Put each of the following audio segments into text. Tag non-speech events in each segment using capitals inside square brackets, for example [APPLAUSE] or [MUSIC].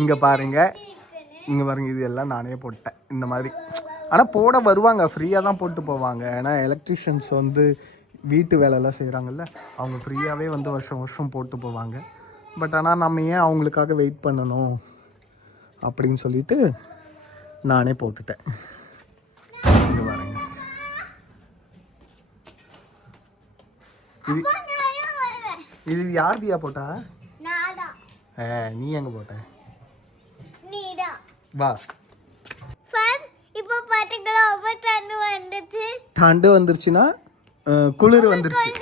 இங்கே பாருங்க. இங்கே பாருங்க இது எல்லாம் நானே போட்டேன். இந்த மாதிரி. ஆனால் போட வருவாங்க. ஃப்ரீயாக தான் போட்டு போவாங்க. ஏன்னா எலக்ட்ரிஷியன்ஸ் வந்து வீட்டு வேலையெல்லாம் செய்கிறாங்கல்ல அவங்க ஃப்ரீயாகவே வந்து வருஷம் வருஷம் போட்டு போவாங்க. பட் ஆனால் நம்ம ஏன் அவங்களுக்காக வெயிட் பண்ணணும்? அப்படின்னு சொல்லிட்டு நானே போட்டுட்டேன். இங்க பாருங்க. இது இது யார் தியா போட்டா? ஏ நீ எங்க போட்ட? வா ஃபர்ஸ்ட் இப்போ பாத்தீங்களா ஒவ்வொரு தண்ணி வந்துச்சு தண்டு வந்துருச்சுன்னா அஹ், குளிர் வந்துருச்சு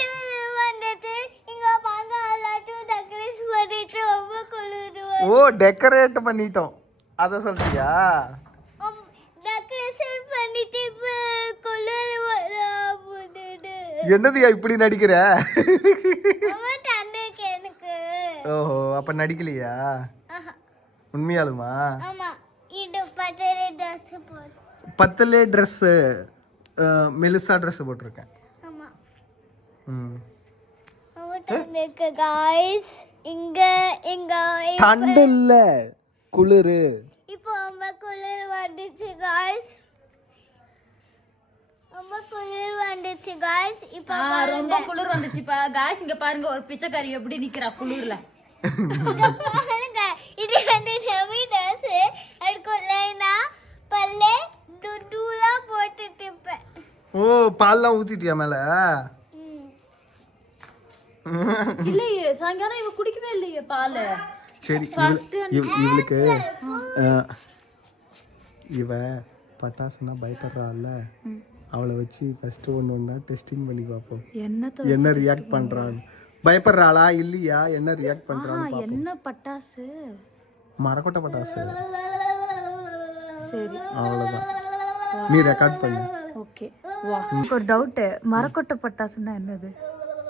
ஓ டெக்கரேட் பண்ணிட்டோம் அதை சொல்றியா டெக்கரேஷன் பண்ணிட்டு இப்போ குளிர் என்னதியா இப்படி நடிக்கிற ஓஹோ அப்ப நடிக்கலையா. உண்மையாலுமா ஆமா ட்ரெஸ் பத்தலே ட்ரெஸ்ஸு மெலிசா ட்ரெஸ் போட்டிருக்கேன் ஆமா. ம். இங்க இங்க தண்டு இல்ல குளிர். இப்போ ரொம்ப குளிர் வந்துச்சு காய்ஸ் ரொம்ப குளிர் வந்துச்சு காய்ஸ் இப்போ ஆ, ரொம்ப குளிர் வந்துச்சுப்பா. காய்ஸ் இங்க பாருங்க ஒரு பிச்சைக்காரி எப்படி நிக்கிறா குளிர்ல [LAUGHS] பாருங்க இது வந்து செமி ட்ரெஸ் அதுக்குள்ளேனா பல்லே துட்டுலாம் போட்டுட்டு இருப்பேன் ஓ பால்லாம் ஊத்திட்டியா மேல? இல்லையே சாயங்காலம் இவ குடிக்கவே இல்லையே பால். சரி இவளு- இவ்- இவளுக்கு இவ பட்டாசுனா பயப்படுறாள்ல. அவளை வச்சு ஃபர்ஸ்ட் ஒன்று ஒன்றா டெஸ்டிங் பண்ணி பார்ப்போம். என்னத்த என்ன ரியாக்ட் பண்றான்னு. பயப்படுறாளா இல்லையா? என்ன ரியாக்ட் பார்ப்போம். என்ன பட்டாசு? மரக்கொட்டை பட்டாசு. சரி. அவ்வளோதான் நீ ரெக்கார்ட் பண்ணு. ஓகே. வா. எனக்கு ஒரு டவுட் மரக்கொட்டை பட்டாசுன்னா என்னது?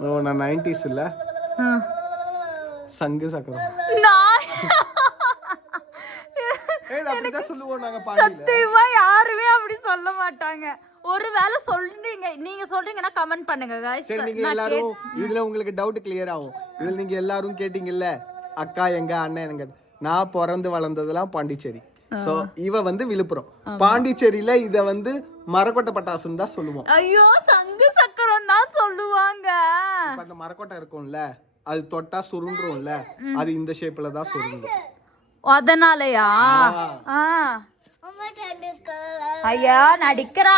ஓ நான் நைன்டிஸ் இல்ல. சங்கு சக்கரம். நான் ஏய் அப்படிதான் சொல்லுவோம் நாங்க சத்தியமா யாருமே அப்படி சொல்ல மாட்டாங்க. ஒருவேளை சொல்றீங்க நீங்க சொல்றீங்கன்னா கமெண்ட் பண்ணுங்க guys. சரி நீங்க எல்லாரும் இதுல உங்களுக்கு டவுட் கிளியர் ஆகும். இதுல நீங்க எல்லாரும் கேட்டீங்கல்ல அக்கா எங்க அண்ணன் எங்க. நான் பிறந்து வளர்ந்ததெல்லாம் பாண்டிச்சேரி. சோ இவ வந்து விழுப்புரம். பாண்டிச்சேரியில இத வந்து மரக்கொட்டை பட்டாசுன்னு தான் சொல்லுவோம். ஐயோ சங்கு சக்கரம் தான் சொல்லுவாங்க. அந்த மரக்கொட்டை இருக்கும்ல அது தொட்டா சுருண்டுரும்ல அது இந்த ஷேப்ல தான் சுருண்டும். அதனாலயா? ஐயா நடிக்கிறா.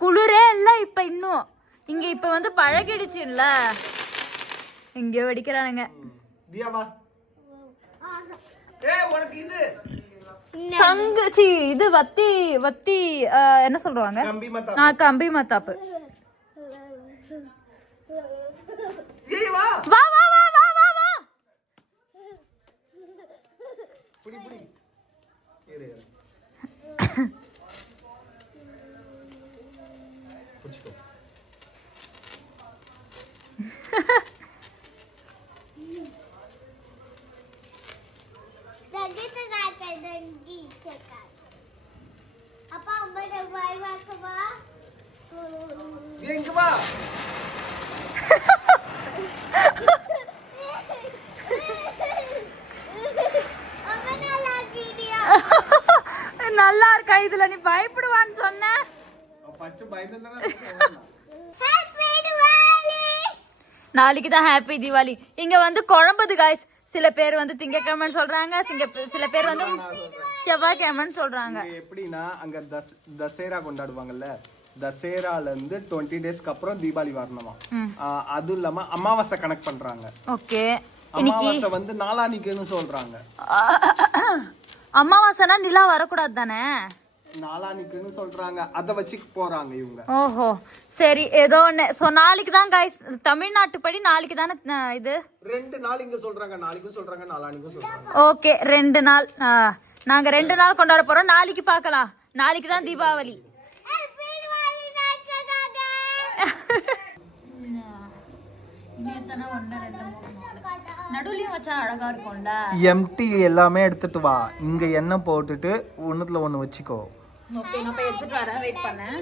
குளிரே இல்ல இப்ப இன்னும். இங்க இப்ப வந்து பழகிடுச்சு இல்ல. எங்கேயோ வெடிக்கிறானுங்க. சங்கு சி இது வத்தி வத்தி ஆ, என்ன சொல்றாங்க? கம்பி மத்தா நான் கம்பி மத்தாப்பு. வா வா வா வா வா வா. புடி புடி. இரு இரு. புடிச்சுக்கோ. ரொம்ப [LAUGHS] நல்லா இருக்கா இதுல? நீ பயப்படுவான்னு சொன்ன. ஃபர்ஸ்ட் பயந்து நாளைக்கு தான் [LAUGHS] ஹாப்பி தீபாவளி. இங்க வந்து குழம்புது காய்ஸ் சில பேர் வந்து திங்கக்கிழமைன்னு சொல்றாங்க சிங்க சில பேர் வந்து செவ்வாய்க்கிழமைன்னு சொல்றாங்க. எப்படின்னா அங்க தஸ் தசேரா கொண்டாடுவாங்கல்ல? தசேரால இருந்து டுவெண்ட்டி டேஸ்க்கு அப்புறம் தீபாவளி வரணுமா? அதுவும் இல்லாம அமாவாசை கனெக்ட் பண்றாங்க. ஓகே. அமாவாசை வந்து நாளானிக்குன்னு சொல்றாங்க. அமாவாசைனா நிலா வரக்கூடாது தானே? நாளானிக்குன்னு சொல்றாங்க. அத வச்சு போறாங்க இவங்க. ஓஹோ. சரி ஏதோ ஒன்று ஸோ நாளைக்கு தான் காய்ஸ் தமிழ்நாட்டு படி நாளைக்கு தானே இது? ரெண்டு நாள் இங்க சொல்றாங்க. நாளைக்கும் சொல்றாங்க நாளானிக்கும் சொல்றாங்க. ஓகே ரெண்டு நாள் நாங்க ரெண்டு நாள் கொண்டாட போறோம். நாளைக்கு பார்க்கலாம். நாளைக்கு தான் தீபாவளி. ஹாப்பி திவாலி நாக்ககாக நடுவுலயும் வச்சா அழகா இருக்கும்ல. எம்டி எல்லாமே எடுத்துட்டு வா. இங்க எண்ணெய் போட்டுட்டு ஒண்ணுத்துல ஒண்ணு வச்சுக்கோ. ஓகே நான் போய் எடுத்துட்டு வரேன். வெயிட் பண்ணேன்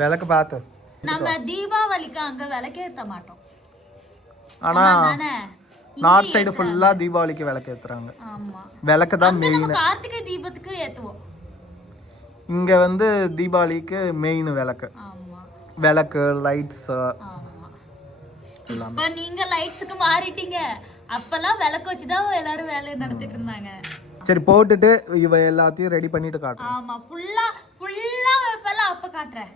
விளக்கு பார்த்து. நம்ம தீபாவளிக்கு அங்க விளக்கேத்த மாட்டோம். ஆனா நார்த் சைடு ஃபுல்லா தீபாவளிக்கு விளக்கு ஏத்துறாங்க. ஆமா. விளக்கு தான் மெயின் கார்த்திகை தீபத்துக்கு ஏத்துவோம். இங்க வந்து தீபாவளிக்கு மெயின் விளக்கு. ஆமா. விளக்கு லைட்ஸ் இப்ப நீங்க லைட்ஸுக்கு மாறிட்டீங்க. அப்பெல்லாம் விளக்கு வச்சுதான் எல்லாரும் வேலையை நடத்திட்டு இருந்தாங்க. சரி போட்டுட்டு இவ எல்லாத்தையும் ரெடி பண்ணிட்டு காட்டுறோம். ஆமா ஃபுல்லா ஃபுல்லா வைப்பெல்லாம் அப்ப காட்டுறேன்.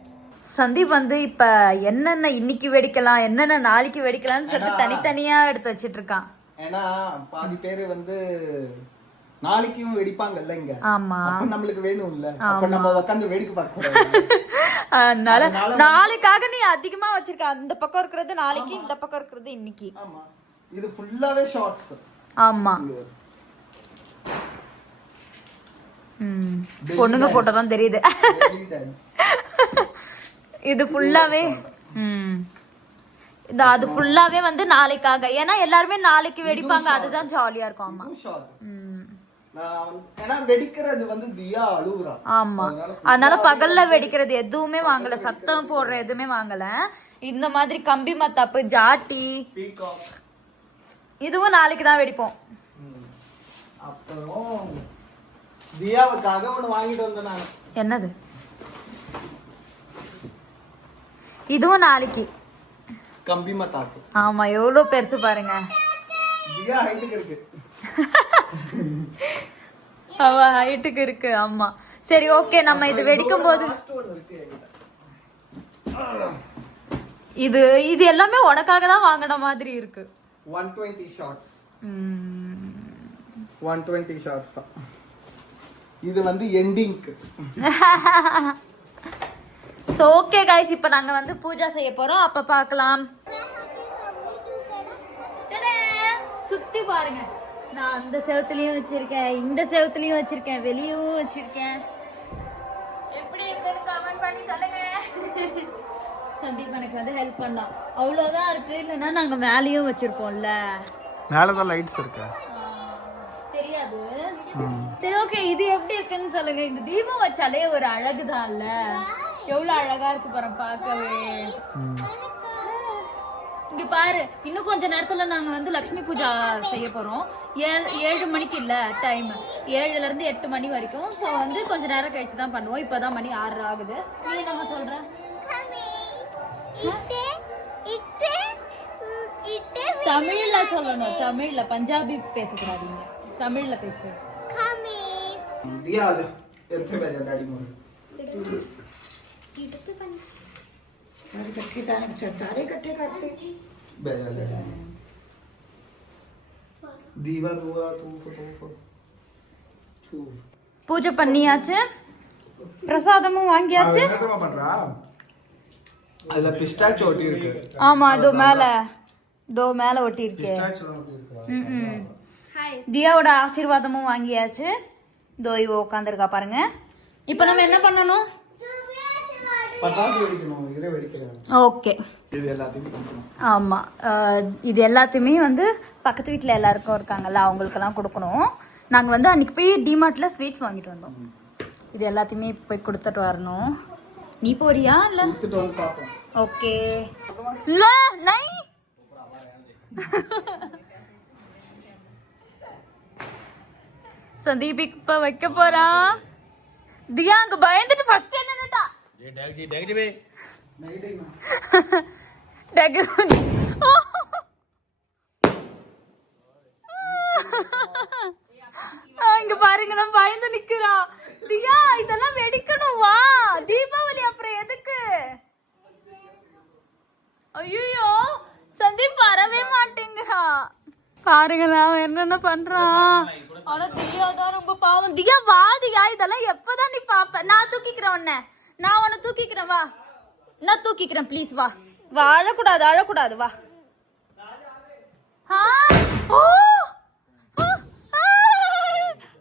சந்தீப் வந்து இப்ப என்னென்ன இன்னைக்கு வெடிக்கலாம் என்னென்ன நாளைக்கு வெடிக்கலாம்னு சொல்லிட்டு தனித்தனியா எடுத்து வச்சிட்டு இருக்கான் ஏன்னா பாதி பேர் வந்து நாளைக்கும் வெடிப்பாங்கல்ல இங்க. ஆமா. அப்ப நம்மளுக்கு வேணும் இல்ல அப்ப நம்ம உட்காந்து வேடிக்கை பார்க்க [LAUGHS] அதனால நாளைக்காக நீ அதிகமா வச்சிருக்க. அந்த பக்கம் இருக்கிறது நாளைக்கு இந்த பக்கம் இருக்கிறது இன்னைக்கு. ஆமா. இது ஃபுல்லாவே ஷார்ட்ஸ் ஆமா. பொண்ணுங்க போட்டோதான் தெரியுது. இது ஃபுல்லாவே ம். இது அது ஃபுல்லாவே வந்து நாளைக்காக. ஏன்னா எல்லாருமே நாளைக்கு வெடிப்பாங்க. அதுதான் ஜாலியா இருக்கும். ஆமா. ஆமா. அதனால பகல்ல வெடிக்கிறது எதுவுமே வாங்கல. சத்தம் போடுற எதுவுமே வாங்கல. இந்த மாதிரி கம்பி மத்தாப்பு ஜாட்டி. இதுவும் நாளைக்கு தான் வெடிப்போம். என்னது? இதுவும் நாளைக்கு. கம்பி மத்தாப்பு. ஆமா எவ்வளவு பெருசு பாருங்க. [LAUGHS] அவ ஹைட்டுக்கு இருக்கு ஆமா. சரி ஓகே நம்ம இது வெடிக்கும் போது. இது இது எல்லாமே உனக்காக தான் வாங்கின மாதிரி இருக்கு. 120 ஷார்ட்ஸ் ம். 120 ஷார்ட்ஸ் தான். இது வந்து எண்டிங்க்கு ஸோ ஓகே கைஸ் இப்போ நாங்க வந்து பூஜா செய்ய போறோம். அப்ப பார்க்கலாம். டடா! சுத்தி பாருங்க. நான் அந்த செவத்துலயும் வச்சிருக்கேன் இந்த செவத்துலயும் வச்சிருக்கேன் வெளியும் வச்சிருக்கேன். எப்படி இருக்குன்னு கமெண்ட் பண்ணி சொல்லுங்க. சந்தீப் எனக்கு வந்து ஹெல்ப் பண்ணலாம் அவ்வளோதான் இருக்கு. இல்லைன்னா நாங்க மேலேயும் வச்சிருப்போம்ல. மேலதான் லைட்ஸ் இருக்கு? தெரியாது. சரி ஓகே இது எப்படி இருக்குன்னு சொல்லுங்க. இந்த தீபம் வச்சாலே ஒரு அழகுதான்ல. எவ்வளவு அழகா இருக்கு பாரு பார்க்கவே. இங்க பாரு இன்னும் கொஞ்ச நேரத்துல நாங்க வந்து லக்ஷ்மி பூஜா செய்ய போறோம் ஏழு ஏழு மணிக்கு இல்ல டைம் ஏழுல இருந்து எட்டு மணி வரைக்கும் ஸோ வந்து கொஞ்ச நேரம் கழிச்சு தான் பண்ணுவோம் இப்பதான் மணி ஆறு ஆகுது நீ என்ன சொல்ற இட்டு இட்டு ம், இட்டு தமிழ்ல சொல்லணும் தமிழ்ல பஞ்சாபி பேசக்கூடாதீங்க தமிழ்ல பேசு கமி दिया आज ਇੱਥੇ ਬੈ ਜਾ ਡੈਡੀ ਮੋਰ ਬੈ ਜਾ ਲੈ ਦੀਵਾ ਦੂਆ ਤੂਫ ਤੂਫ தூஃப் பூஜை பண்ணியாச்சு பிரசாதமும் வாங்கியாச்சு என்ன தெரியுமா பண்றா அதுல பிஸ்டாச் ஒட்டி இருக்கு ஆமா இதோ மேல இதோ மேல ஒட்டி இருக்கு பிஸ்டாச் ஒட்டி இருக்கு ம்ம். ஹாய் தியாவோட ஆசீர்வாதமும் வாங்கியாச்சு இதோ இவ உட்காந்துருக்கா பாருங்க இப்போ நம்ம என்ன பண்ணணும் ஓகே. இது எல்லாத்தையும் கொடுக்கணும். ஆமா. அஹ், இது எல்லாத்தையுமே வந்து பக்கத்து வீட்டில் எல்லாருக்கும் இருக்காங்கல்ல அவங்களுக்கெல்லாம் கொடுக்கணும். நாங்கள் வந்து அன்னைக்கு போய் டிமார்ட்ல ஸ்வீட்ஸ் வாங்கிட்டு வந்தோம். இது எல்லாத்தையுமே போய் கொடுத்துட்டு வரணும். நீ போறியா இல்லை? ஓகே. இல்ல நை! சந்தீப் இப்ப வைக்க போறான் தியா அங்க பயந்துட்டு ஃபர்ஸ்ட் ਨਹੀਂ டகு ஆ, இங்க பாருங்களா பயந்து நிக்கிறா. தியா இதெல்லாம் வெடிக்கணும் வா. தீபாவளி அப்புறம் எதுக்கு? ஐயோ சந்தீப் வரவே மாட்டேங்கிறா. பாருங்களேன் அவன் என்னென்ன பண்றான் ஆனா தியா தான் ரொம்ப பாவம். தியா வா தியா. இதெல்லாம் எப்பதான் நீ பாப்ப? நான் தூக்கிக்கிறேன் உன்ன. நான் உன்னை தூக்கிக்கிறேன் வா. நான் தூக்கிக்கிறேன் ப்ளீஸ் வா. வா அழக்கூடாது அழக்கூடாது வா!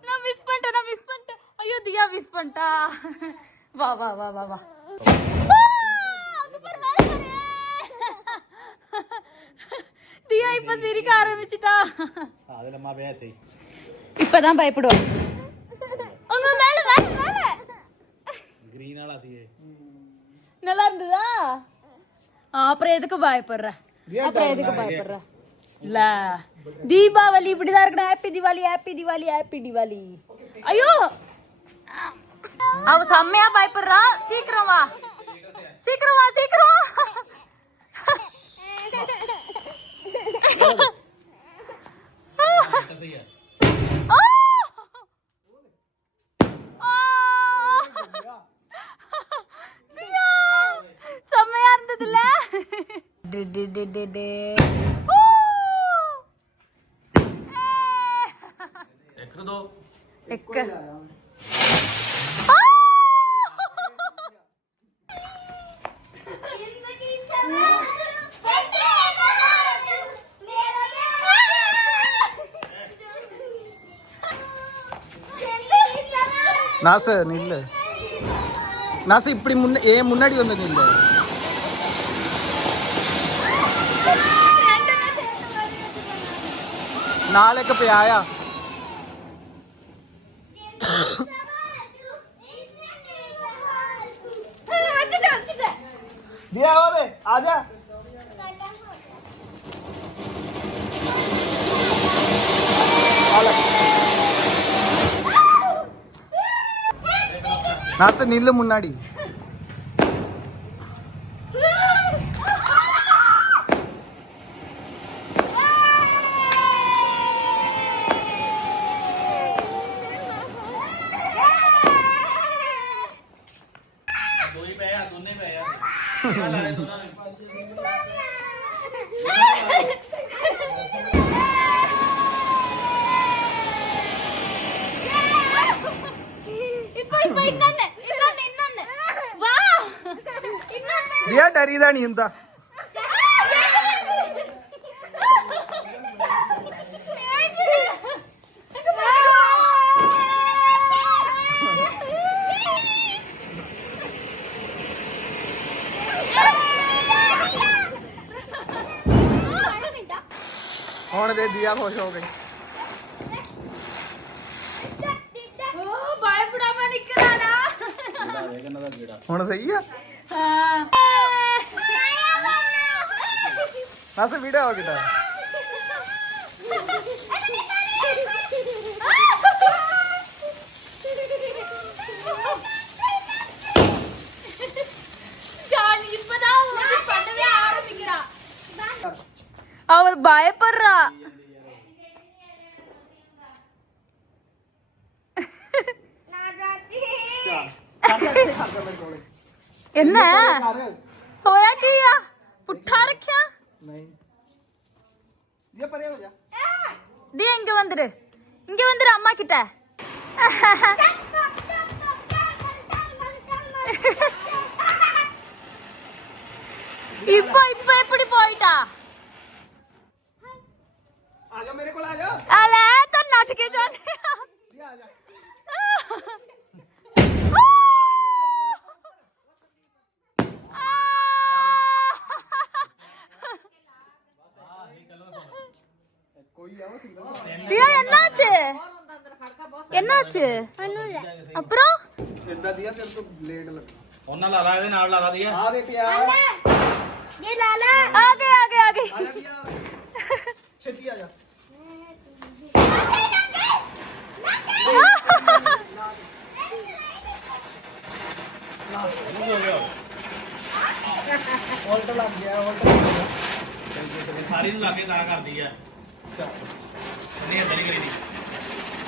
நான் மிஸ் பண்ணிட்டேன் நான் மிஸ் பண்ணிட்டேன். ஐயோ தியா மிஸ் பண்ணிட்டா. வா வா வா வா வா. தியா இப்ப சிரிக்க ஆரம்பிச்சிட்டா. அதுலமா பேத்தை இப்பதான் பயப்படுவா உங்க மேல மேல மேல கிரீனாலா சியே நல்லா இருந்ததா அப்புறம் எதுக்கு பயப்படுற? அப்புறம் எதுக்கு பயப்படுற? இல்ல. தீபாவளி இப்படிதான் இருக்கணும். Happy Deepavali happy Deepavali happy Deepavali ஐயோ! அவ செம்மையா பயப்படுறா. சீக்கிரம் வா. சீக்கிரம் வா சீக்கிரம் வா. [LAUGHS] [LAUGHS] പറ്റത്തില്ല நாச நில்லு நாச இப்படி முன்ன ஏன் முன்னாடி வந்து நில்லு ਨਾਲ ਇੱਕ ਪਿਆ ਆ ਵੀ ਆ ਉਹਦੇ ਆ ਜਾ நாச நில்லு முன்னாடி ਹੁਣ ਦੇ ਦੀਆ ਖੁਸ਼ ਹੋ ਗਈ ਬਾਏ ਬੁੜਾ ਮੈਂ ਨਿਕਲਣਾ ਕਿੰਨਾ ਦਾ ਗੇੜਾ ਹੁਣ ਸਹੀ ਆ ਹਾਂ ਬਸ ਵੀਡੀਓ ਹੋ ਗਈ ਤਾਂ ਜਾਨ ਇਸ ਪਤਾ ਉਹ ਪੰਡ ਵਿਆਹ ਆ ਰਿਹਾ அவர் பயப்படுறா என்ன ਹੋਇਆ ਕੀ ਆ ਪੁੱਠਾ ਰੱਖਿਆ ਨਹੀਂ ਇਹ ਪਰੇ ਹੋ ਜਾ டி இங்க வந்துரு இங்க வந்துரு அம்மா கிட்ட இப்போ இப்போ எப்படி போயிட்டா ਆ ਜਾ ਮੇਰੇ ਕੋਲ ਆ ਜਾ ਅਲੇ ਤਾਂ ਨੱਠ ਕੇ ਜਾਂਦੇ ਆ ਜੀ ਆ ਜਾ ਕੋਈ ਆਵਾ ਸਿੰਗਲ தியா என்னாச்சு என்னாச்சு அப்புறம் ਇਦਾਂ ਦੀਆਂ ਤੇਰੇ ਤੋਂ ਬਲੇਡ ਲੱਗ ਉਹਨਾਂ ਲਾ ਲਾ ਇਹਦੇ ਨਾਲ ਲਾ ਲਾ ਦੀਆ ਆ ਦੇ ਪਿਆ ਆ आ गए आ गए आ गए ਜਾ ਦਿਆ ਛੇਤੀ ਆ ਜਾ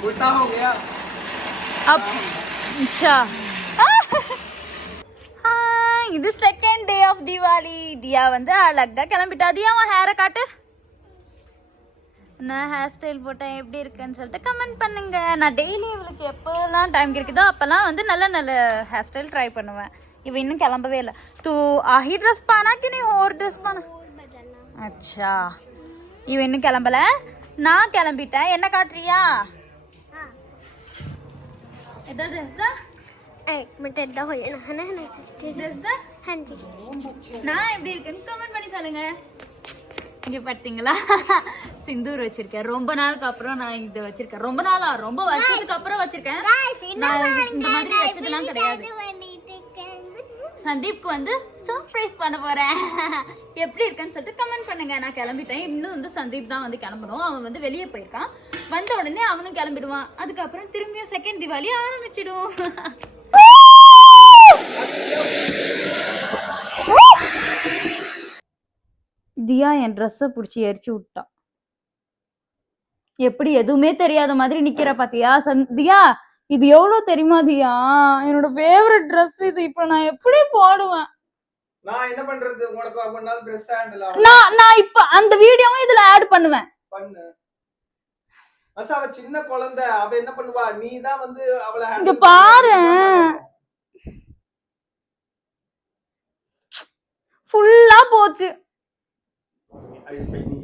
ਉਲਟਾ ਹੋ ਗਿਆ ਅਬ ਅੱਛਾ இது second day of Deepavali Diya வந்து அழகா கிளம்பிட்டா. தியா அவன் ஹேரை காட்டு. நான் ஹேர் ஸ்டைல் போட்டேன். எப்படி இருக்குன்னு சொல்லிட்டு கமெண்ட் பண்ணுங்க. நான் டெய்லி இவளுக்கு எப்போல்லாம் டைம் கிடைக்குதோ அப்போல்லாம் வந்து நல்ல நல்ல ஹேர் ஸ்டைல் ட்ரை பண்ணுவேன். இவ இன்னும் கிளம்பவே இல்லை தூ ஆஹி ட்ரெஸ் பானா கி நீ ஹோர் ட்ரெஸ் பானா அச்சா இவ இன்னும் கிளம்பல நான் கிளம்பிட்டேன் என்ன காட்டுறியா ਇਹਦਾ ਡਰੈਸ ਦਾ ਮੈਂ ਟੱਡਾ ਡਰੈਸ ਦਾ நான் எப்படி இருக்குன்னு கமெண்ட் பண்ணி பார்த்தீங்களா சிந்தூர் வச்சிருக்கேன் ரொம்ப நாளுக்கு அப்புறம் நான் இது வச்சிருக்கேன் ரொம்ப நாளா ரொம்ப வருஷத்துக்கு அப்புறம் வச்சிருக்கேன் நான் இந்த மாதிரி வச்சதெல்லாம் கிடையாது சந்தீப்க்கு வந்து சர்ப்ரைஸ் பண்ண போறேன். [LAUGHS] எப்படி இருக்குன்னு சொல்லிட்டு கமெண்ட் பண்ணுங்க. நான் கிளம்பிட்டேன். இன்னும் வந்து சந்தீப் தான் வந்து கிளம்பணும். அவன் வந்து வெளியே போயிருக்கான். வந்த உடனே அவனும் கிளம்பிடுவான். அதுக்கப்புறம் திரும்பியும் செகண்ட் திவாலி ஆரம்பிச்சிடும். [LAUGHS] தியா என் ட்ரெஸ்ஸை பிடிச்சி எரிச்சு விட்டான். எப்படி எதுவுமே தெரியாத மாதிரி நிக்கிற பாத்தியா? சந்- தியா இது எவ்வளவு தெரியுமா தியா? என்னோட ஃபேவரட் Dress இது. இப்ப நான் எப்படி போடுவேன்? நான் என்ன பண்றது? உனக்கு நாள் ட்ரெஸ் ஹேண்டில் நான் நான் இப்ப அந்த வீடியோவும் இதுல ஆட் பண்ணுவேன். பண்ணு. அசா அவ சின்ன குழந்தை. அவ என்ன பண்ணுவா? நீ தான் வந்து அவளை இங்க பாரு. ஃபுல்லா போச்சு.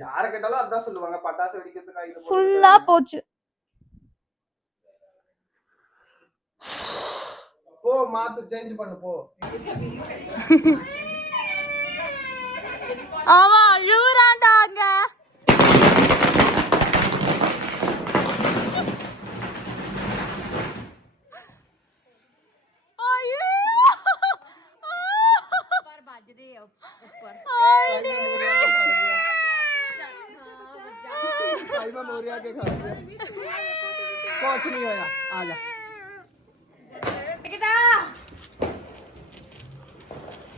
யார கேட்டாலும் அதான் சொல்லுவாங்க. பட்டாசு வெடிக்கிறதுக்கு இது ஃபுல்லா போச்சு. போ மாத்து சேஞ்ச் பண்ணு போ அவன் அழுவுறான்டா அங்க ਕੁਛ ਨਹੀਂ ਹੋਇਆ ਆ ਜਾ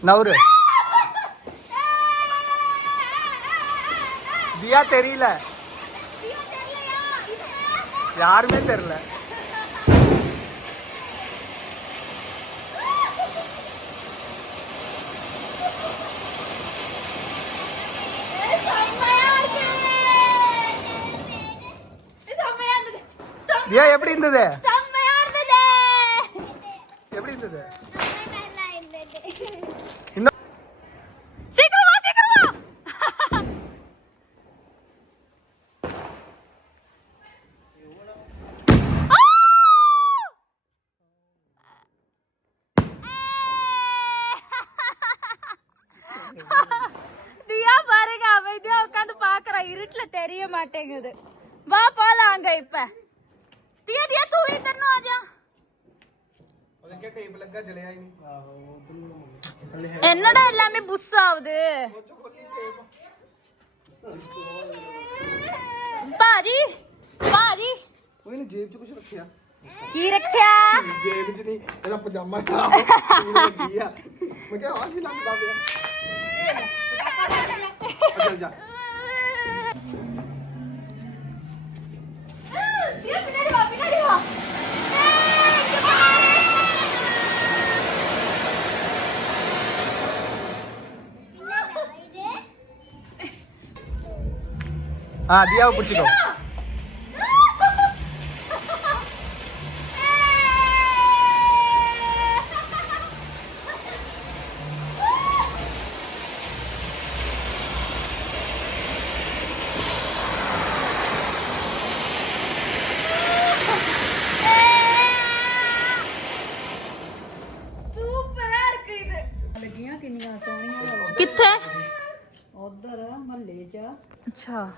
நவுரு தியா தெரியல யாருமே தெரியல தியா எப்படி இருந்தது. பாக்குறா இருட்டுல தெரிய மாட்டேங்குது வா போலாம் அங்க இப்ப தீடியா தூவி தரணும் ஆஜா என்னடா எல்லாமே புஷ் ஆகுது ਭਾਜੀ ਭਾਜੀ ਉਹਨੇ ਜੇਬ 'ਚ ਕੁਝ ਰੱਖਿਆ ਕੀ ਰੱਖਿਆ ਜੇਬ 'ਚ ਨਹੀਂ ਇਹਦਾ ਪਜਾਮਾ ਖਾ ਗਿਆ ਮੈਂ ਕਿਹਾ ਆ ਕੀ ਲੱਗਦਾ ਪਿਆ ਚੱਲ ਜਾ 啊，你要不激动？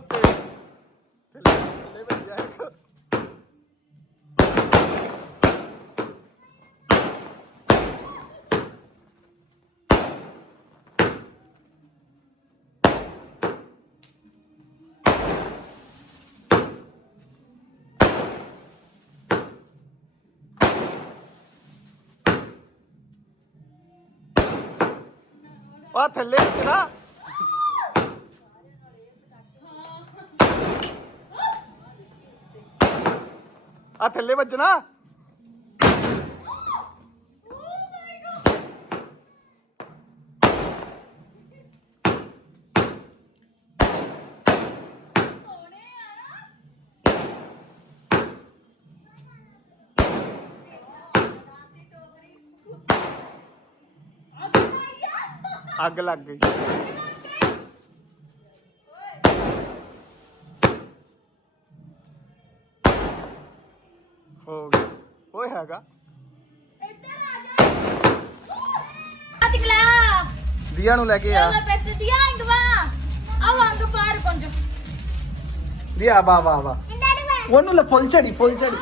तो बन जाएगा और थले ना ਆ ਥੱਲੇ ਵੱਜਣਾ ਅੱਗ ਲੱਗ ਗਈ அக்கா தியானும் லேக்கையா? தியா இங்க வா. அவ அங்க பாரு கொஞ்சம். தியா வா வா வா. ஒண்ணும் இல்ல பொல்ச்சடி பொல்ச்சடி.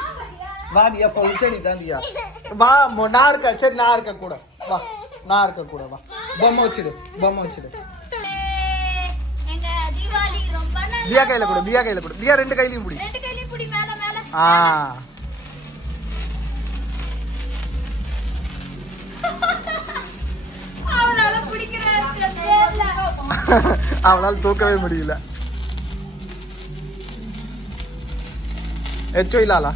வா தியா பொல்ச்சடி தான் தியா. வா நான் இருக்க? சரி நான் இருக்க கூட. வா நான் இருக்க கூட வா. பொம்மை வச்சிடு பொம்மை வச்சிடு. தியா கையில கொடு தியா கையில கொடு. தியா ரெண்டு கையிலயும் பிடி. ஆ. அவளால தூக்கவே முடியல ਐਚੋ ਹੀ ਲਾ ਲਾ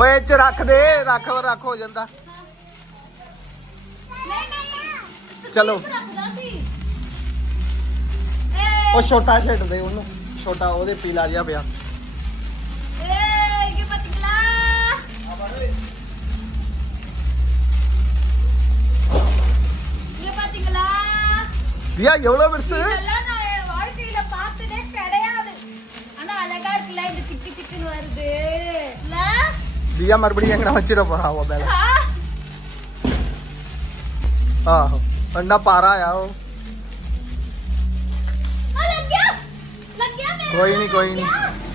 ਓਏ ਐਚ ਰੱਖ ਦੇ ਰੱਖ ਰੱਖ ਹੋ ਜਾਂਦਾ ਚਲੋ ਉਹ ਛੋਟਾ ਛੱਡ ਦੇ ਉਹਨੂੰ ਛੋਟਾ ਉਹਦੇ ਪੀਲਾ ਜਿਹਾ ਪਿਆ ஏய் இங்க பாத்தீங்களா இங்க பாத்தீங்களா? தியா எவ்வளவு பெருசு? வாழ்க்கையில பார்த்ததே கிடையாது. ஆனா அழகா இருக்குல்ல இந்த திக்கு திக்குன்னு வருது. தியா மறுபடியும் कोई नहीं कोई नहीं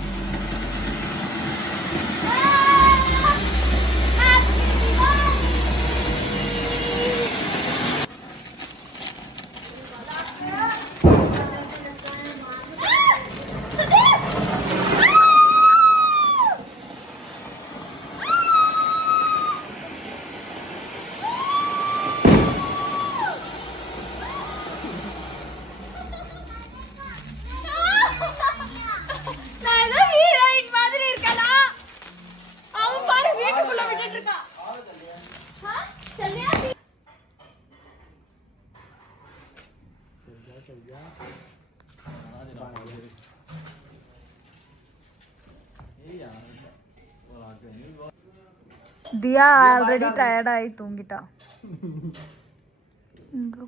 ദിയ ആൾറെഡി ടയർഡായി തൂങ്ങിട്ടാ ഇങ്ങ